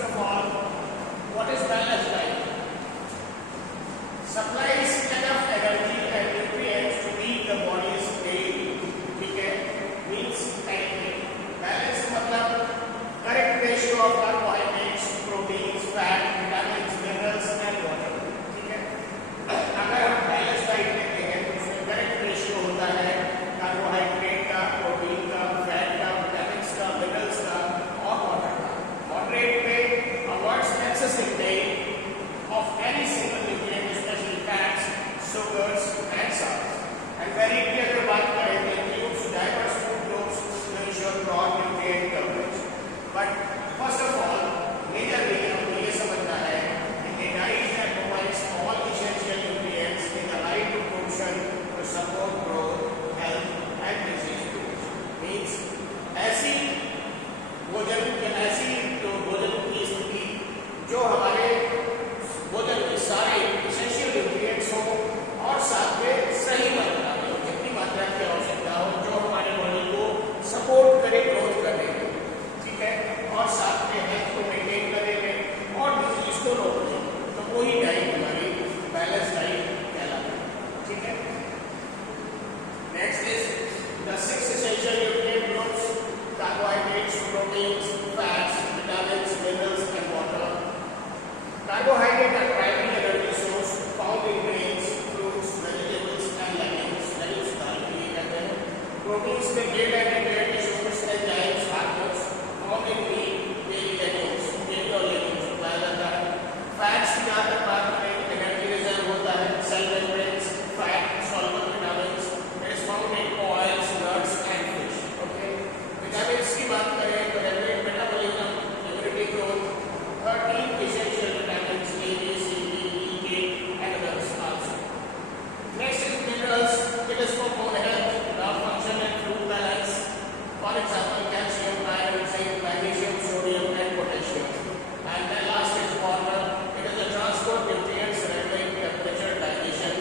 First of all, what is balanced diet? Supplies enough energy and nutrients to meet the body's daily. ठीक है, means adequate. Balanced मतलब correct ratio of carbohydrates, proteins, fat, vitamins, minerals and water. ठीक है, अगर हम balanced diet लेते हैं तो उसमें correct ratio होता है कार्बोहाइड्रेट का, प्रोटीन का, फैट का, विटामिन्स का, मिनरल्स का और वाटर का. Moderate में avoids excessive intake of any single nutrient, especially fats, sugars and salts. And variety की अगर बात करें तो includes diverse food groups to ensure broad nutrient coverage. But first of all, majorly हमको ये समझना है कि a diet that provides all essential nutrients in the right proportion to support growth, health and disease prevention. Means ऐसी भोजन की स्थिति जो हमारे भोजन के सारे essential nutrients हो और साथ में सही मात्रा में जितनी मात्रा की आवश्यकता हो जो हमारे बॉडी को सपोर्ट करे ग्रोथ करने में. ठीक है, और साथ में हेल्थ को मेंटेन करने में और डिजीज को रोकने में. तो वही डाइट हमारी बैलेंस डाइट कहलाती है. ठीक है, next is the 6 essential nutrient groups: carbohydrates, proteins, fats, vitamins, minerals and water. Carbohydrates are primary energy source found in grains, fruits, vegetables and legumes. Legumes दाल के लिए कहते हैं. Proteins में bread and dairy source enzymes, hormones found in meat, dairy legumes, dairy और legumes पाया जाता है. Fats की जहाँ तक बात करें, energy reserve होता है, cell membranes, fat, soluble vitamins. It is found in oils, nuts and fish. Okay. Vitamins की बात करें तो regulate metabolism, immunity growth, 13 essential vitamins A, B, C, D, E, K and others also. Next is minerals. It is for bone health, nerve function and fluid balance. For example, calcium, iron, zinc, magnesium, sodium and potassium. And then last is water. It is a transport nutrients regulating temperature, digestion.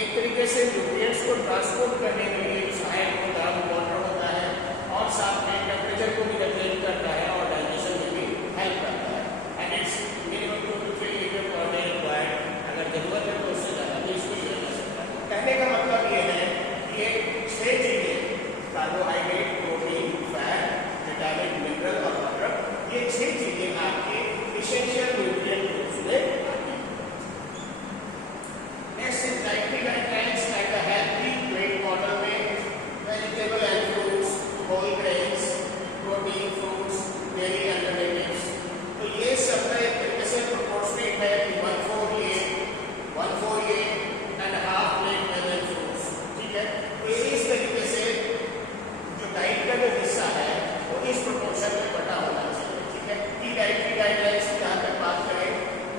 एक तरीके से nutrients को transport करने के लिए सहायक होता है water होता है और साथ में temperature को भी regulate करता है और digestion में भी help करता है. And it's minimum 2 to 3 liters per day required. अगर जरूरत है तो उससे ज़्यादा भी इसको लिया जा सकता है. कहने का मतलब ये है कि ये 6 चीजें carbohydrate, protein, fat, vitamin, mineral और वाटर, ये 6 चीजें आपके essential nutrient groups में आती हैं. Next is dietary guidelines like a healthy weight model में vegetable and fruits, whole grains, protein, fruits, dairy and derivatives. तो ये सब एक तरीके से proportionate है कि 148 and a half plate veg and fruits. ठीक है, तो ये इस तरीके से जो डाइट का जो हिस्सा है वो इस proportion में बटा होना चाहिए. ठीक है, की डाइट की गाइडलाइंस की जहाँ तक बात करें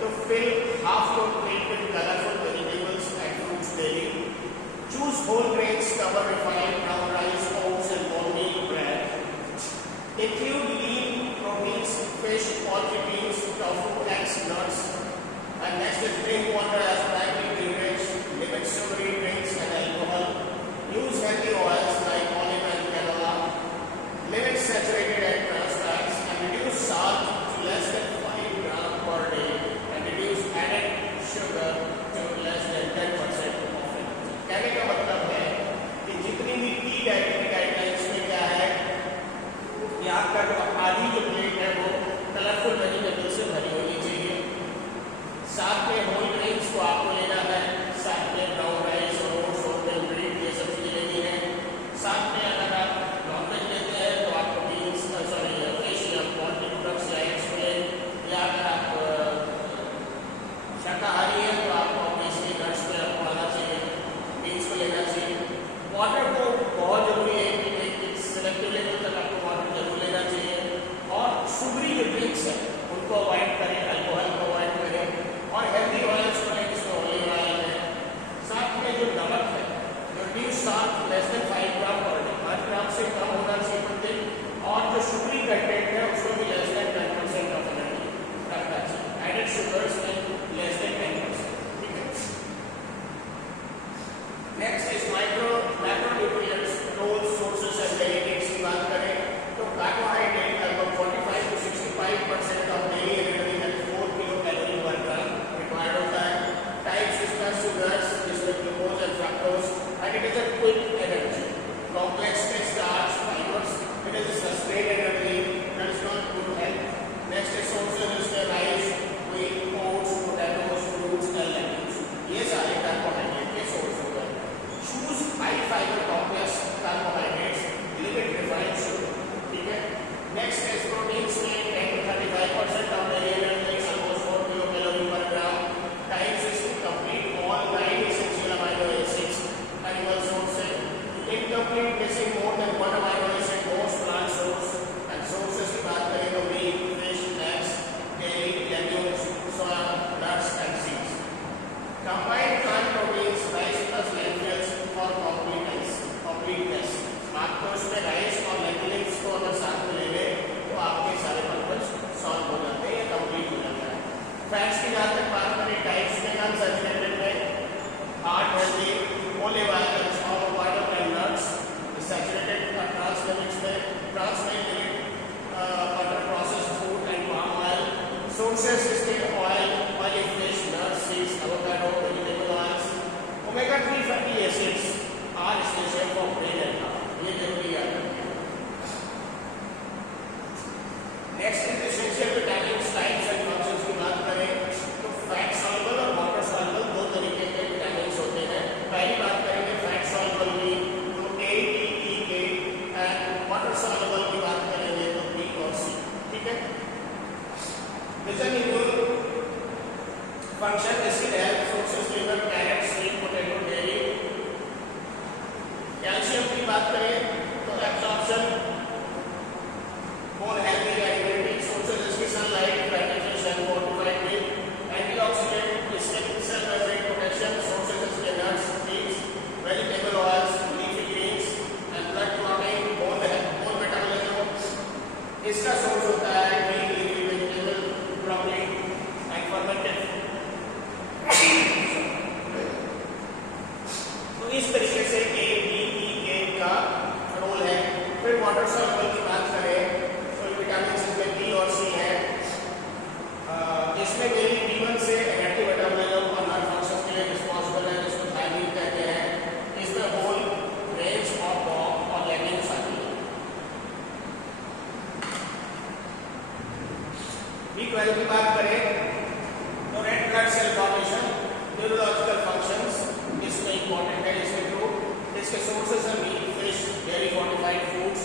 तो fill half your plate with colorful vegetables and fruits daily. Choose whole grains, cover refined brown rice, oats and wholemeal bread. Include lean proteins, fish, poultry, beans, tofu, eggs, nuts. And next is drink water as primary beverage. Limit sugary drinks and alcohol. Use healthy oils like olive and canola. Limit saturated and trans fats and reduce salt to less than 5 grams per day and reduce added sugar to less than 10% of it. कहने का मतलब है कि जितनी भी की dietary guidelines में क्या है कि आपका जो आधी जो प्लेट है वो कलरफुल वेजिटेबल से भरी होनी चाहिए. साथ में होल ग्रेन्स को आपको लेना है, साथ में ब्राउन राइस और ओट्स और व्हीट ये सब चीजें लेनी है. साथ में अगर आप नॉनवेज लेते हैं तो आपको बीन्स फिश या पोल्ट्री प्रोडक्ट्स या एग्स मिलें, या अगर आप शाकाहारी हैं तो आपको ऑब्वियसली नट्स पे आपको आना चाहिए, बीन्स को लेना चाहिए. वाटर को बहुत जरूरी है कि एक सिलेक्टिव लेवल तक आपको वाटर जरूर लेना चाहिए. और शुगरी जो ड्रिंक्स हैं उनको अवॉइड करें, अल्कोहल को अवॉइड करें और हेल्दी ऑयल्स को लें जिसमें ऑलिव ऑयल है. साथ में जो नमक है, जो रिड्यूस साल्ट लेस देन 5 ग्राम पर डे, sources इसके oil, oily fish, nuts, seeds, avocado, vegetable oils, omega-3 fatty acids are essential for brain and heart. ये जरूरी याद रखिए. Next is essential vitamins, types and functions की बात करें तो fat soluble और water soluble दो तरीके के vitamins होते हैं. पहली बात करेंगे fat soluble की तो A, D, E, K and water soluble की बात करेंगे तो B और C. ठीक है. Vision immune function इसकी help sources liver, carrot, sweet potato, dairy. Calcium की बात करें तो absorption, bone healthy immunity, sources इसकी sunlight, fatty fish and fortified milk. Antioxidant इसके cell membrane protection, sources इसके nuts, seeds, vegetable oils, leafy greens and blood clotting, bone metabolism. इसका source होता है green leafy vegetable, broccoli and fermented. तो इस तरीके से A, D, E, K का रोल है. फिर वाटर सॉल्युबल की बात करें तो विटामिन इसमें B और C है. इसमें मेनली B1 से एनर्जी मेटाबॉलिज्म और नर्व फंक्शंस के लिए रिस्पांसिबल है जिसको थायराइड कहते हैं. इसमें होल रेंज ऑफ बॉब और लेगिंग्स आती है. B12 की बात करें तो red blood cell formation, neurological functions इसमें इंपॉर्टेंट है. इसके थ्रू इसके सोर्सेस हैं meat, fish, dairy fortified foods.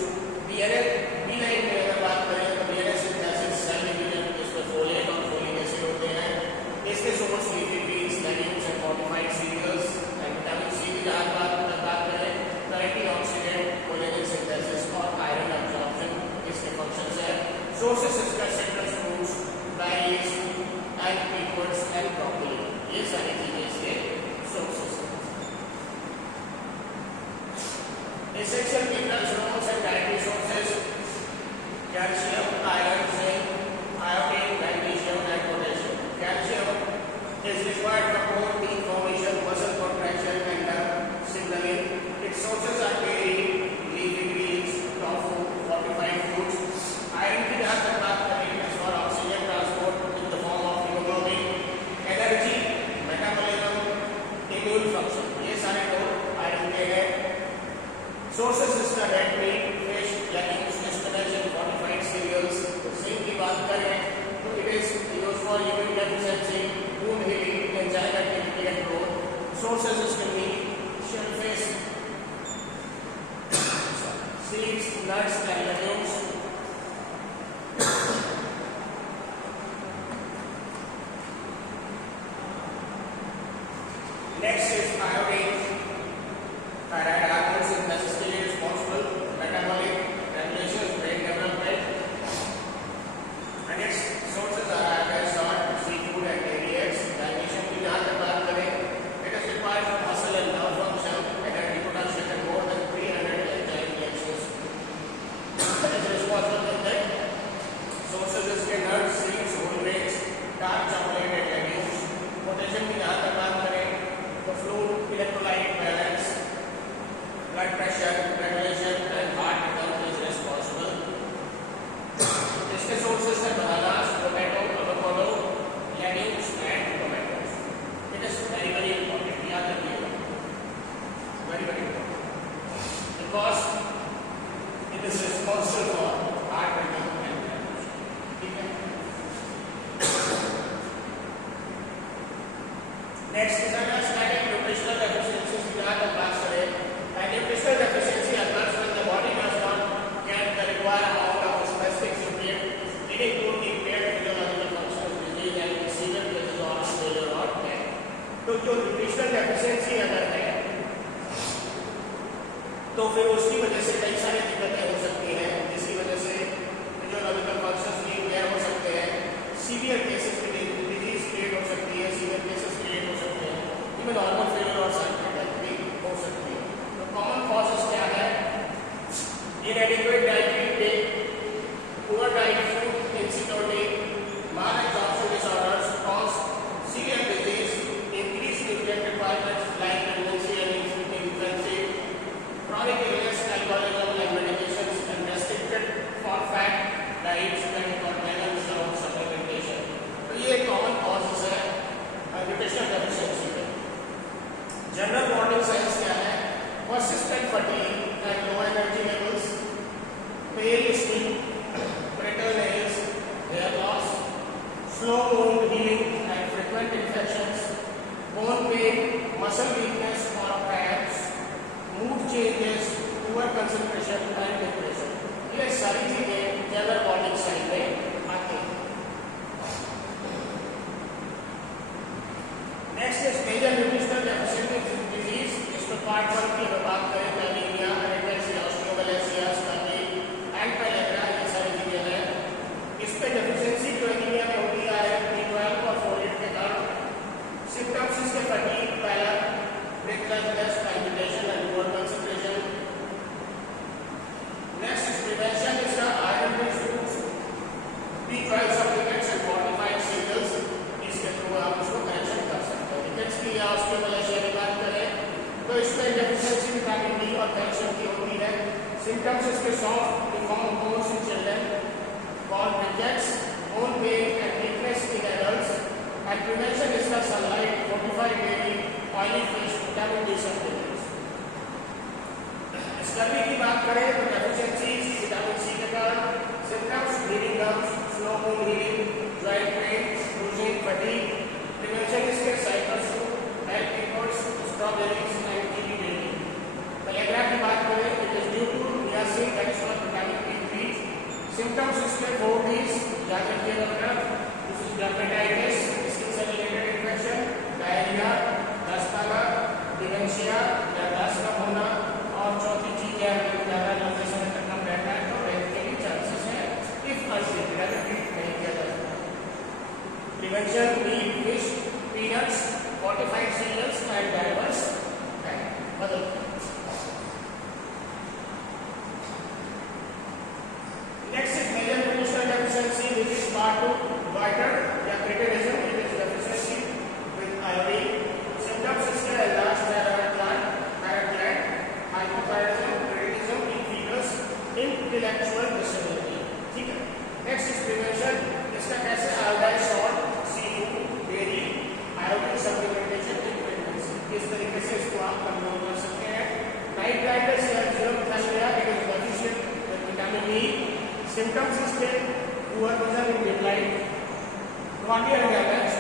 DNA B9 में अगर बात करें तो डीएनए सिंथेसिस, सेल डिवीजन, इसमें फोलेट और फोलिक एसिड होते हैं. इसके source leafy greens, legumes and fortified cereals. And vitamin C की जहाँ बात करें तो एंटीऑक्सीडेंट, कोलेजन सिंथेसिस और आयरन एब्जॉर्प्शन इसके फंक्शंस हैं. सोर्सेस इसका citrus fruits, berries and peppers and broccoli. ये सारी चीजें इसके सोर्सेस हैं. Essential minerals, minerals and dietary sources: calcium, iron, zinc, iodine, magnesium and potassium. Calcium is required for bone teeth formation, muscle contraction and nerve signaling. Its sources are dairy, leafy greens, tofu, fortified foods. Iron की जहाँ तक बात करें is for oxygen transport in the form of hemoglobin, energy, metabolism, immune function. ये सारे लोग iron के हैं. Sources इसका red meat, fish, legumes, spinach and fortified cereals. Zinc की बात करें तो it is used for immune deficiency, wound healing, enzyme activity and growth. Sources इसके meat, shellfish, seeds, nuts and legumes. Next is iodine. Thyroid hormone synthesis के लिए responsible, metabolic regulation, brain development. And its sources are iron, salt, sea food and dairy eggs. Digestion की जहाँ तक बात करें it is required for muscle and nerve function, energy production and more than 300 enzyme reactions. It is responsible for that. Sources इसके nuts, seeds, whole grains, dark chocolate and legumes. Potassium की जहाँ तक बात करें तो fluid, electrolyte balance, blood pressure regulation and heart rhythm is responsible. इसके sources हैं bananas, potato, avocado, legumes and tomatoes. It is very very important. याद रखिएगा. Very very important. Because it is responsible for heart rhythm and balance. ठीक है. Next is understanding nutritional deficiencies की जहाँ तक बात करें. Nutritional deficiency occurs when the body does not get the required amount of specific nutrient, leading to impaired physiological functions, disease and severe cases of failure or death. तो जो nutritional deficiency अगर है तो फिर उसकी वजह से कई सारी दिक्कतें हो सकती हैं, जिसकी वजह से physiological functions इम्पेयर हो सकते हैं. सीवियर केसेस में डिजीज क्रिएट हो सकती है, सीवियर केसेस क्रिएट हो सकते हैं. इवन ऑर्गन फेलियर और साइकिल डेथ भी हो सकती है. कॉमन कॉजेस क्या है? inadequate dietary intake, poor diet, food insecurity, malabsorption disorders cause severe disease, increased nutrient requirements like pregnancy and infancy, chronic illness, alcoholism and symptoms इसके soft deform bones in children, called rickets, bone pain and weakness in adults, and prevention इसका sunlight, fortified dairy, oily fish, vitamin D supplements. Scurvy की बात करें तो deficiencies vitamin C के कारण, symptoms bleeding gums, slow bone healing, joint pain, bruising, fatigue, prevention इसके citrus fruit, health efforts, strawberries and kiwi dairy. Pellagra की बात करें it is due to niacin that is not vitamin B3. Symptoms इसके 4 Ds याद रखिएगा बेटा, this is dermatitis, skin से related infection, diarrhoea, दस्ताना, डिमेंशिया या दस्त का होना, और चौथी चीज है ज़्यादा लंबे समय तक कम रहता है तो डेथ के भी चांसेस है इफ अनट्रीटेड ट्रीट नहीं किया जाता। Prevention meat, fish, peanuts, fortified cereals and diverse and other things. Next is major nutritional deficiency, which is part 2, goiter या cretinism, it is deficiency with iodine. Symptoms इसके enlarged thyroid gland, hypothyroidism, cretinism in fevers, intellectual disability. ठीक है। Next is prevention, इसका कैसे iodine salt, seafood, dairy, iodine supplementation in pregnancy, किस तरीके से इसको आप कंट्रोल कर सकते हैं। नाइट ब्लाइंडनेस या xerophthalmia, it is deficient with vitamin E. Symptoms इसके poor vision in day light, cardiac damage,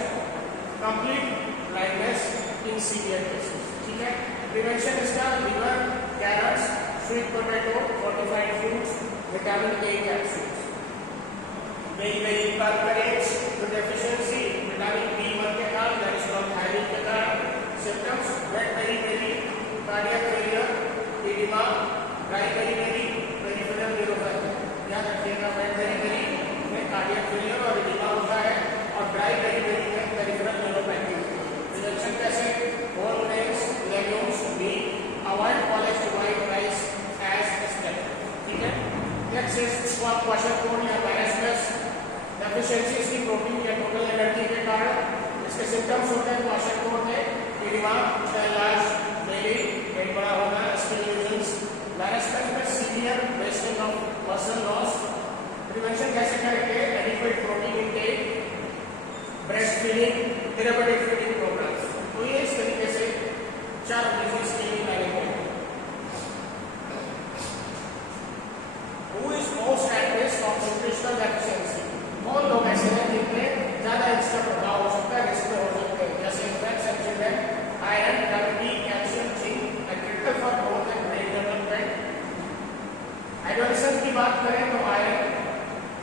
complete blindness in severe cases. ठीक है। प्रिवेंशन इसका liver, carrots, sweet potato, fortified fruits, vitamin A capsules. Very बात करें तो deficiency vitamin B1 के कारण, that is not thyroid के कारण। Symptoms wet beriberi, cardiac failure, oedema, dry beriberi, peripheral neuropathy. याद रखिएगा वेट बेरी में कार्डियक फेलियर और एडिमा होता है और ड्राई बेरी में पेरिफेरल न्यूरोपैथी। प्रिवेंशन कैसे, whole grains, legumes, meat, avoid polished white rice as expected. ठीक है। नेक्स्ट इज क्वाशरकोर या पैरासिटस, डेफिशिएंसी इसकी प्रोटीन या टोटल एनर्जी के कारण। इसके सिम्टम्स होते हैं क्वाशरकोर में एडिमा, एनलार्ज बेली, पेट बड़ा होना, स्किन लीजन्स, पैरासिटस में severe wasting of muscle loss. Prevention कैसे करेंगे, adequate protein intake, breast feeding, therapeutic feeding programmes. तो ये इस तरीके से 4 डिजीज के लिए management. Who is most at risk of nutritional deficiency? कौन लोग ऐसे हैं जिनमें ज्यादा इसका प्रभाव हो सकता है, रिस्क हो सकते हैं, जैसे infects and children, iron, vitamin D, calcium, zinc and critical for growth and brain development. Adolescent की बात करें तो आयरन,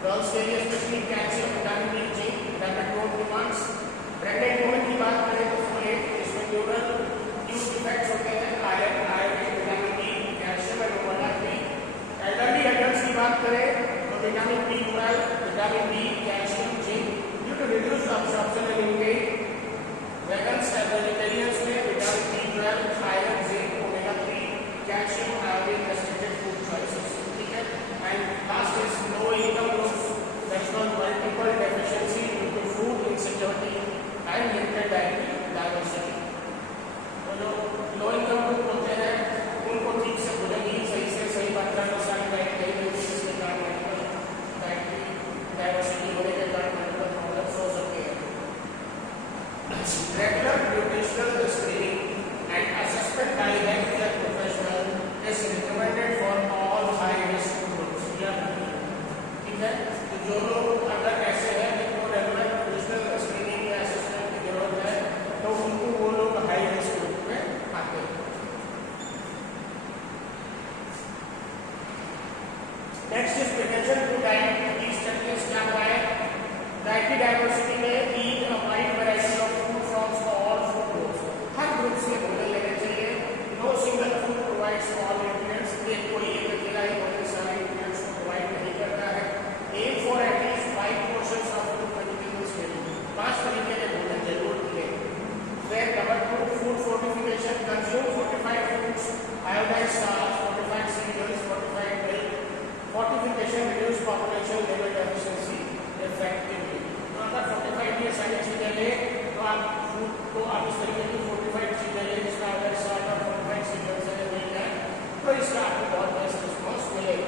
गर्ल्स के लिए specially calcium, vitamin D, zinc, rapid growth demands. Pregnant women की बात करें तो फोलेट, इसमें न्यूरल यूज इफेक्ट्स होते हैं, iron, iodine, vitamin D, calcium and omega three. Elderly adults की बात करें तो vitamin B12, vitamin D, calcium, zinc due to reduced absorption and intake. Vegans and vegetarians में vitamin B12, iron, zinc, omega three, calcium, iodine, restricted food choices. ठीक है। And last is low income groups, that's called multiple deficiency due to food insecurity and limited dietary diversity. तो जो low income group होते हैं उनको ठीक से भोजन ही सही से सही मात्रा में सारी डाइट नहीं मिलती, जिसके कारण डाइटरी डाइवर्सिटी होने के कारण मल्टीपल प्रॉब्लम्स हो सकते हैं। Regular nutritional screening and assessment by health care professional is recommended for all high risk groups. ठीक है। तो जो लोग अगर ऐसे हैं जिनको रेगुलर न्यूट्रिशनल स्क्रीनिंग या असेसमेंट की जरूरत है तो उनको वो लोग हाई रिस्क ग्रुप में आते हैं। Next is prevention through diet. these strategies क्या बताएं, डाइटरी डाइवर्सिटी में eat a wide variety of food from all food groups। Her group से भोजन लेना चाहिए। no single food provides all nutrients, कोई एक अकेला ही भोजन सारे न्यूट्रिएंट्स को प्रोवाइड नहीं करता है। aim for at least 5 portions of food vegetables daily, 5 तरीके के भोजन जरूर लें। then number 2, food fortification, consume fortified foods, iodized starch, fortified cereals, fortified milk। fortification reduce population level deficiency effectively। तो अगर fortified ये सारी चीजें ले तो आप फूड को आप इस तरीके की fortified चीजें ले जिसका अगर साथ और fortified cereals है तो इसका आपको बहुत बेस्ट रिस्पॉन्स मिलेगा।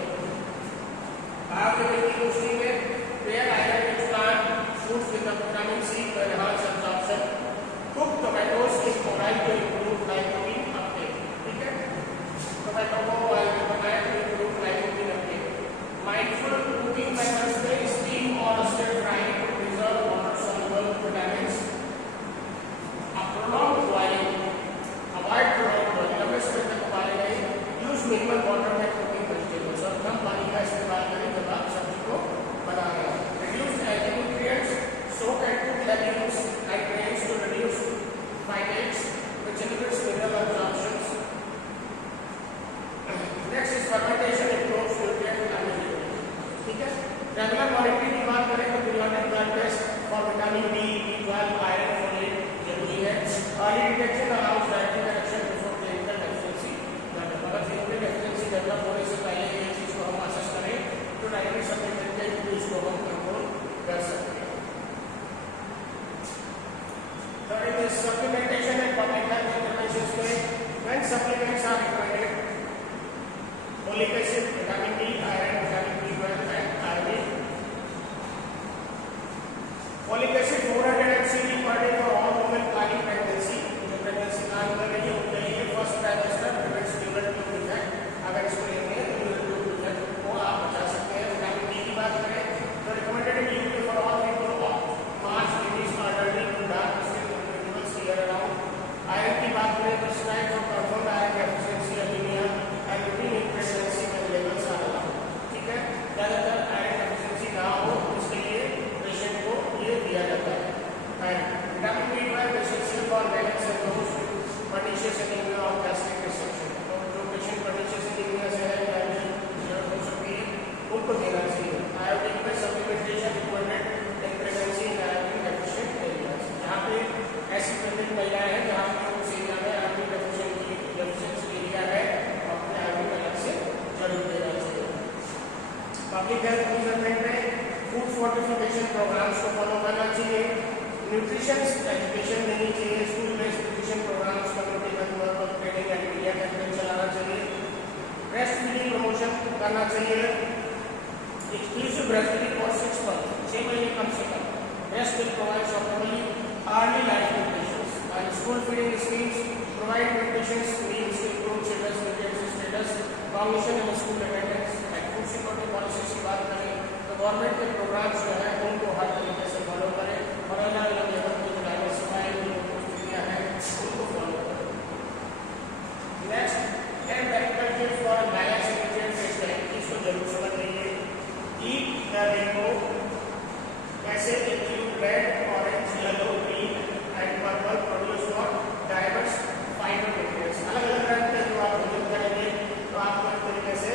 कंटेंट की बात करें तो periodic blood test for vitamin B, B12, iron, folate जरूरी है। Early detection allows direct correction before clinical deficiency develop. अगर क्लिनिकल डेफिशिएंसी डेवलप होने से पहले ये चीज को हम असेस करें तो डायरेक्ट सप्लीमेंटेशन को इसको हम कंट्रोल कर सकते हैं। Third is supplementation and public health interventions में when supplements are recommended, folic acid, vitamin D, iron, vitamin B12 and iodine. Folic acid 400 mcg per day for all women planning pregnancy. जो pregnancy plan कर रही है उनके लिए first trimester prevents neural tube defect. अगर इसको लेंगे तो neural tube defect को आप बचा सकते हैं। विटामिन डी की बात करें तो recommended is for all people of March, ladies, elderly, dark skin individuals year around. Iron की बात करें तो स्ट्राइक और confirm iron deficiency, anaemia and routine in pregnancy में लेवल्स आ रहा है। ठीक है, ज्यादातर आयरन डेफिशिएंसी ना हो इसके लिए पेशेंट को ये दिया जाता है iron. Vitamin B12 essential for balance and those pernicious anaemia और गैस्ट्रिक डिस्ट्रक्शन। तो जो पेशेंट पर्निशियस एनीमिया से है या जरूरत हो सकती है उनको देना चाहिए। आयोडीन में supplementation recommended in pregnancy and iodine deficient areas. जहाँ पे ऐसी प्रेग्नेंट महिलाएं हैं जहाँ पे उस एरिया में आयोडीन डेफिशिएंसी एरिया है और अपने आयोडीन अलग से जरूर देना चाहिए। पब्लिक हेल्थ मेजरमेंट में फूड फोर्टिफिकेशन प्रोग्राम्स को फॉलो करना चाहिए। न्यूट्रिशन एजुकेशन देनी चाहिए। School based nutrition programs, community health training and media campaign चलाना चाहिए। ब्रेस्ट फीडिंग प्रमोशन करना चाहिए। Exclusive breast feeding for 6 months, 6 महीने कम से कम। Breast milk provides optimally early life nutrition and school feeding schemes provide nutrition meals to improve children's nutrition status, cognition and school attendance। and food security policies की बात करें तो government के programmes जो है उनको हर तरीके से फॉलो करें और अलग अलग लेवल की जो डाइवर्सिफाइड स्थितियाँ हैं उनको फॉलो करें। नेक्स्ट है practical tips for balance nutrient strategies को जरूर समझ लीजिए। ईट द रेनबो, कैसे include red, orange, yellow, green and purple produce for diverse phytonutrients. अलग अलग रंग के जो आप भोजन करेंगे तो आपको एक तरीके से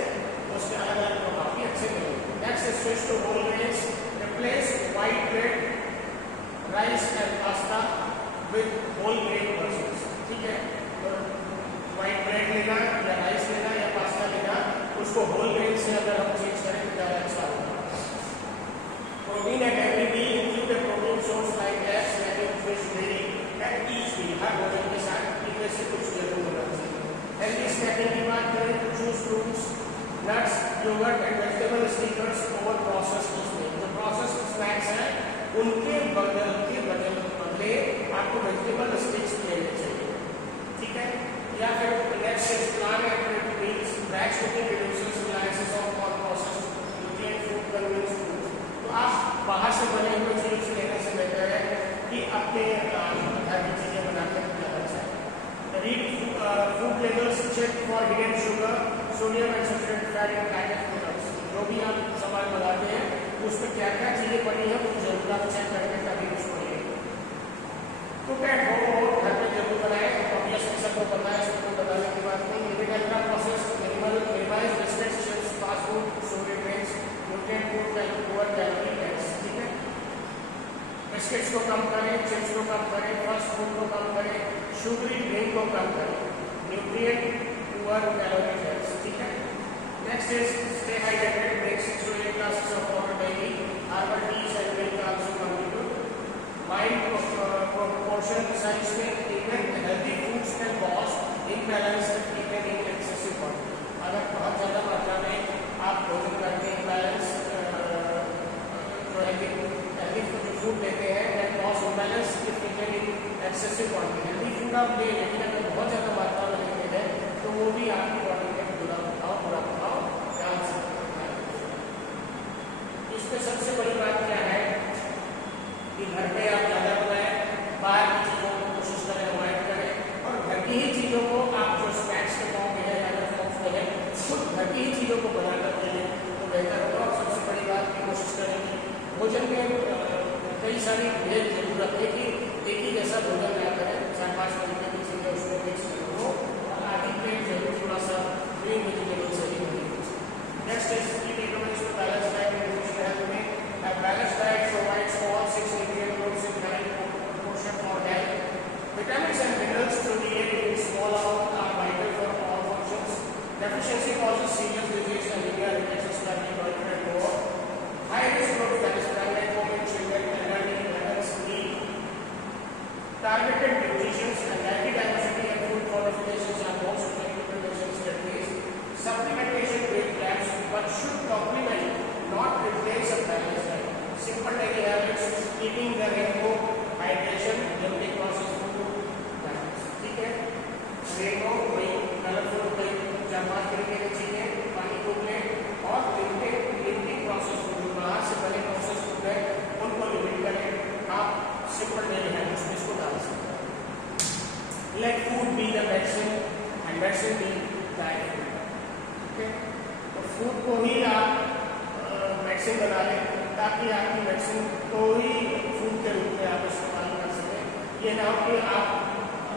उसके अलग अलग प्रभाव भी अच्छे मिलेंगे। Next switch to whole grains, replace white bread, rice and pasta with whole grain versions. ठीक है, तो व्हाइट ब्रेड लेना या राइस लेना या पास्ता लेना, उसको होल ग्रेन से अगर हम चेंज करें तो ज़्यादा अच्छा होगा। Protein at every meal include a protein source like eggs, milk, fish, dairy at each meal। हर भोजन के साथ इनमें से कुछ जरूर होना चाहिए। हेल्दी स्नैकिंग की बात करें तो choose fruits, nuts, yogurt and vegetable stickers over processed snacks. जो प्रोसेस्ड स्नैक्स हैं उनके बदले आपको वेजिटेबल स्टिक्स लेने चाहिए। ठीक है, या फिर next plan and meals, batch cooking reduces reliances of all processed nutrient food convenience food. तो आप बाहर से बने हुए चीज लेने से बेहतर है कि अपने घर की चीजें बनाकर ज़्यादा अच्छा है। Read food labels, check for hidden sugar, sodium and saturated fat and kind of products. जो भी आप सामान बनाते हैं उसमें क्या क्या चीजें पड़ी हैं वो जरूर आप चेक करके तभी उसको लें। कुक एट होम हो, घर पे जरूर बनाएं। ऑब्वियसली सबको पता है, सबको बताने की बात नहीं। Limit ultra process, minimise biscuits, chips, fast food, sodium drinks, nutrient food and poor calorie diets. ठीक है, बिस्किट्स को कम करें, चिप्स को कम करें, फास्ट फूड को कम करें, शुगरी ड्रिंक को कम करें, न्यूट्रिएंट पुअर कैलोरी डाइट्स। ठीक है, next is stay hydrated, drink 6 to 8 glasses of water daily, herbal teas and milk also contribute। Mild proportion size में even healthy foods can cause imbalance even in excessive quantity। अगर बहुत ज़्यादा मात्रा में आप भोजन करते हैं बैलेंस जो हेल्दी फूड लेते हैं that cause imbalance even in excessive quantity. Healthy food आप ले लेकिन अगर बहुत ज़्यादा मात्रा में लेते हैं तो वो भी आपकी बॉडी में बुरा प्रभाव डाल सकता है। इसमें सबसे बड़ी बात क्या है कि घर पे आप ज़्यादा बनाएं, बाहर की चीज़ों को कोशिश करें अवॉइड करें और घर की ही चीज़ों को आप जो स्नैक्स के फॉर्म में है या फॉर्म्स में है खुद घर की ही चीज़ों को बना कर के लें तो बेहतर होगा। और सबसे बड़ी बात की कोशिश करें कि भोजन में कई सारी भेद जरूर रखें कि एक ही जैसा भोजन ना करें, 4-5 तरीके की चीज़ें उसमें मिक्स करें हो और आधी प्लेट जरूर थोड़ा सा ग्रीन वेजिटेबल सही होगी। नेक्स्ट इज की takeaways to balance diet nutrition health में मेडिसिन भी डाइट है। ठीक है, तो फूड को ही आप मेडिसिन बना लें ताकि आपकी मेडिसिन को ही फूड के रूप में आप इस्तेमाल कर सकें। ये ना हो कि आप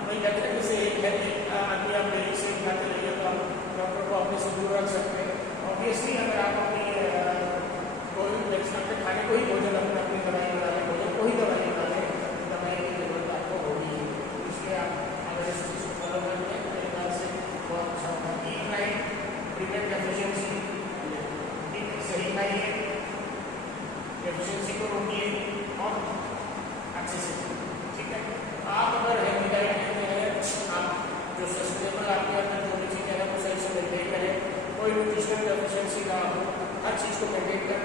वही कहते हैं जैसे एक है कि आदमी आप डेली से खाते रहिए तो आप डॉक्टर को अपने से दूर रख सकते हैं। ऑब्वियसली अगर आप अपनी कोई मेडिसिन अपने खाने को ही भोजन अपनी दवाई बना लें, भोजन को ही दवाई बना लें, दवाई की जरूरत आपको होगी, इसलिए आप अगर इस चीज़ को फॉलो कर लें तो एक बार से बहुत अच्छा होगा। ईट राइट, प्रिवेंट डेफिशिएंसी, सही खाइए, डेफिशिएंसी को रोकिए और अच्छे से। ठीक है, आप अगर हेल्दी डाइट लेते हैं, आप जो सस्टेनेबल आपके अंदर जो भी चीज़ें हैं वो सही से मेंटेन करें, कोई न्यूट्रिशनल डेफिशिएंसी ना हो, हर चीज़ को मेंटेन करें